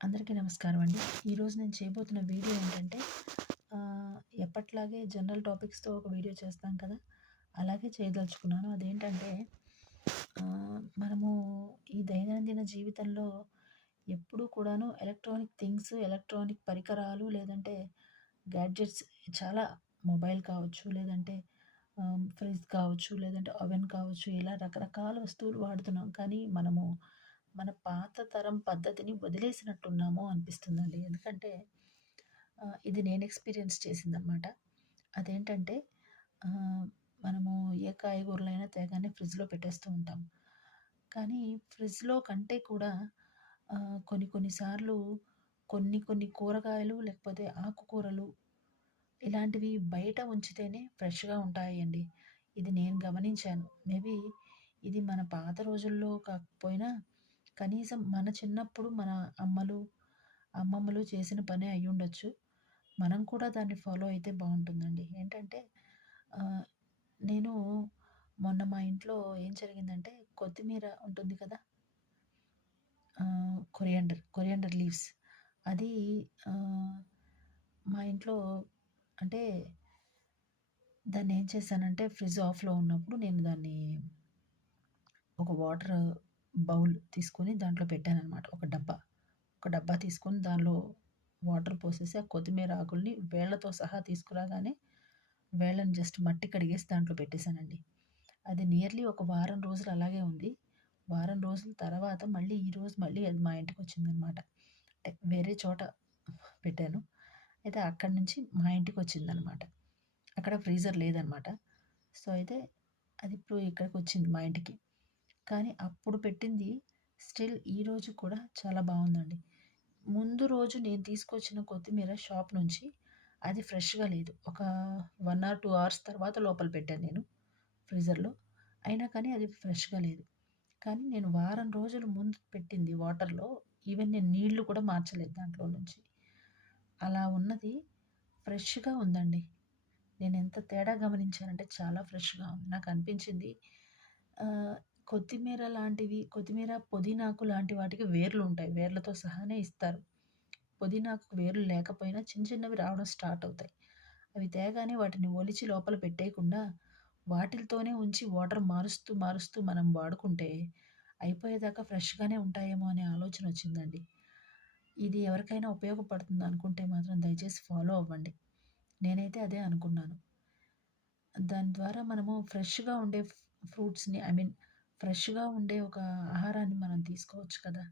అందరికీ నమస్కారం అండి. ఈరోజు నేను చేయబోతున్న వీడియో ఏంటంటే ఎప్పట్లాగే జనరల్ టాపిక్స్‌తో ఒక వీడియో చేస్తాం కదా! అలాగే చేయదలుచుకున్నాను. అదేంటంటే మనము ఈ దైనందిన జీవితంలో ఎప్పుడూ కూడాను ఎలక్ట్రానిక్ థింగ్స్, ఎలక్ట్రానిక్ పరికరాలు లేదంటే గ్యాడ్జెట్స్ చాలా మొబైల్ కావచ్చు, లేదంటే ఫ్రిడ్జ్ కావచ్చు, లేదంటే ఓవెన్ కావచ్చు, ఇలా రకరకాల వస్తువులు వాడుతున్నాం. కానీ మనము మన పాత తరం పద్ధతిని వదిలేసినట్టున్నాము అనిపిస్తుందండి. ఎందుకంటే ఇది నేను ఎక్స్‌పీరియన్స్ చేసిందనమాట. అదేంటంటే మనము ఏ కాయగూరలైనా తేగానే ఫ్రిడ్జ్‌లో పెట్టేస్తూ ఉంటాం. కానీ ఫ్రిడ్జ్‌లో కంటే కూడా కొన్ని కొన్నిసార్లు కొన్ని కొన్ని కూరగాయలు లేకపోతే ఆకుకూరలు ఇలాంటివి బయట ఉంచితేనే ఫ్రెష్‌గా ఉంటాయండి. ఇది నేను గమనించాను. మేబీ ఇది మన పాత రోజుల్లో కాకపోయినా కనీసం మన చిన్నప్పుడు మన అమ్మలు, అమ్మమ్మలు చేసిన పనే అయ్యుండొచ్చు. మనం కూడా దాన్ని ఫాలో అయితే బాగుంటుందండి ఏంటంటే నేను మొన్న మా ఇంట్లో ఏం జరిగిందంటే కొత్తిమీర ఉంటుంది కదా! కొరియాండర్, కొరియాండర్ లీవ్స్ అది మా ఇంట్లో అంటే దాన్ని ఏం చేశానంటే ఫ్రిడ్జ్ ఆఫ్‌లో ఉన్నప్పుడు నేను దాన్ని ఒక వాటర్ బౌల్ తీసుకొని దాంట్లో పెట్టాను అనమాట ఒక డబ్బా. ఒక డబ్బా తీసుకొని దానిలో వాటర్ పోసేసి ఆ కొత్తిమీర ఆకుల్ని వేళ్ళతో సహా తీసుకురాగానే వేళ్ళని జస్ట్ మట్టి కడిగేసి దాంట్లో పెట్టేసానండి. అది నియర్లీ ఒక వారం రోజులు అలాగే ఉంది. వారం రోజుల తర్వాత మళ్ళీ ఈరోజు మళ్ళీ అది మా ఇంటికి వచ్చిందనమాట అంటే వేరే చోట పెట్టాను. అయితే అక్కడి నుంచి మా ఇంటికి వచ్చిందనమాట అక్కడ ఫ్రీజర్ లేదనమాట. సో, అయితే అది ఇప్పుడు ఇక్కడికొచ్చింది మా ఇంటికి. కానీ అప్పుడు పెట్టింది స్టిల్ ఈరోజు కూడా చాలా బాగుందండి ముందు రోజు నేను తీసుకొచ్చిన కొత్తిమీర షాప్ నుంచి అది ఫ్రెష్‌గా లేదు. ఒక వన్ ఆర్ టూ అవర్స్ తర్వాత లోపల పెట్టాను నేను ఫ్రీజర్‌లో. అయినా కానీ అది ఫ్రెష్‌గా లేదు. కానీ నేను వారం రోజుల ముందు పెట్టింది వాటర్‌లో ఈవెన్ నేను నీళ్ళు కూడా మార్చలేదు దాంట్లో నుంచి. అలా ఉన్నది ఫ్రెష్‌గా ఉందండి. నేను ఎంత తేడా గమనించానంటే చాలా ఫ్రెష్‌గా ఉంది. నాకు అనిపించింది కొత్తిమీర లాంటివి కొత్తిమీర, పుదీనాకు లాంటి వాటికి వేర్లు ఉంటాయి వేర్లతో సహానే ఇస్తారు. పుదీనాకు వేర్లు లేకపోయినా చిన్న చిన్నవి రావడం స్టార్ట్ అవుతాయి. అవి తేగానే వాటిని ఒలిచి లోపల పెట్టేయకుండా వాటిలతోనే ఉంచి వాటర్ మారుస్తూ, మారుస్తూ మనం వాడుకుంటే అయిపోయేదాకా ఫ్రెష్‌గానే ఉంటాయేమో అనే ఆలోచన వచ్చిందండి. ఇది ఎవరికైనా ఉపయోగపడుతుంది అనుకుంటే మాత్రం దయచేసి ఫాలో అవ్వండి. నేనైతే అదే అనుకున్నాను. దాని ద్వారా మనము ఫ్రెష్‌గా ఉండే ఫ్రూట్స్‌ని ఐ మీన్ ఫ్రెష్‌గా ఉండే ఒక ఆహారాన్ని మనం తీసుకోవచ్చు కదా!